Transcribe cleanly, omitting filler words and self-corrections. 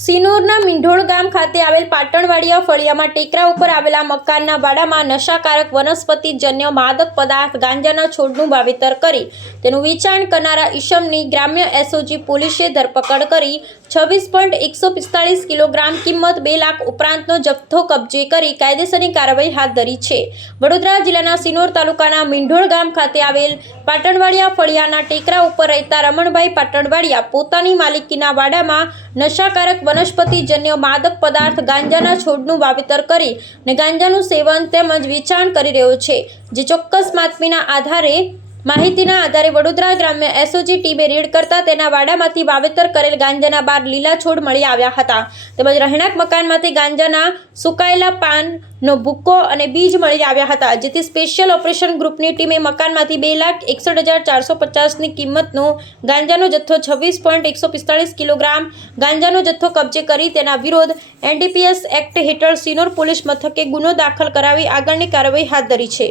સિનોરના મીંઢોળ ગામ ખાતે આવેલ પાટણવાડિયા ફળિયામાં ટેકરા ઉપર આવેલા મકાનના વાડામાં નશાકારક વનસ્પતિજન્ય માદક પદાર્થ ગાંજાના છોડનું વાવેતર કરી તેનું વેચાણ કરનારા ઈસમની ગ્રામ્ય એસઓજી પોલીસે ધરપકડ કરી 26.145 કિલોગ્રામ કિંમત 2 લાખ ઉપરાંતનો જથ્થો કબજે કરી કાયદેસરની કાર્યવાહી હાથ ધરી છે। વડોદરા જિલ્લાના સિનોર તાલુકાના મીંઢોળ ગામ ખાતે આવેલ પાટણવાડિયા ફળિયાના ટેકરા ઉપર રહેતા રમણભાઈ પાટણવાડિયા પોતાની માલિકીના વાડામાં નશાકારક વનસ્પતિજન્ય માદક પદાર્થ ગાંજાના છોડનું વાવેતર કરી ને ગાંજાનું સેવન તેમજ વેચાણ કરી રહ્યો છે। જે ચોક્કસ માહિતીના આધારે વડોદરા ગ્રામ્ય એસઓજી ટીમે રેડ કરતા તેના વાડામાંથી વાવેતર કરેલ ગાંજાના 12 લીલા છોડ મળી આવ્યા હતા। તેમજ રહેણાંક મકાનમાંથી ગાંજાના સુકાયેલા પાનનો ભૂક્કો અને બીજ મળી આવ્યા હતા। જેથી સ્પેશિયલ ઓપરેશન ગ્રુપની ટીમે મકાનમાંથી 2,61,450ની કિંમતનો ગાંજાનો જથ્થો 26.145 કિલોગ્રામ ગાંજાનો જથ્થો કબજે કરી તેના વિરોધ એનડીપીએસ એક્ટ હેઠળ સિનોર પોલીસ મથકે ગુનો દાખલ કરાવી આગળની કાર્યવાહી હાથ ધરી છે।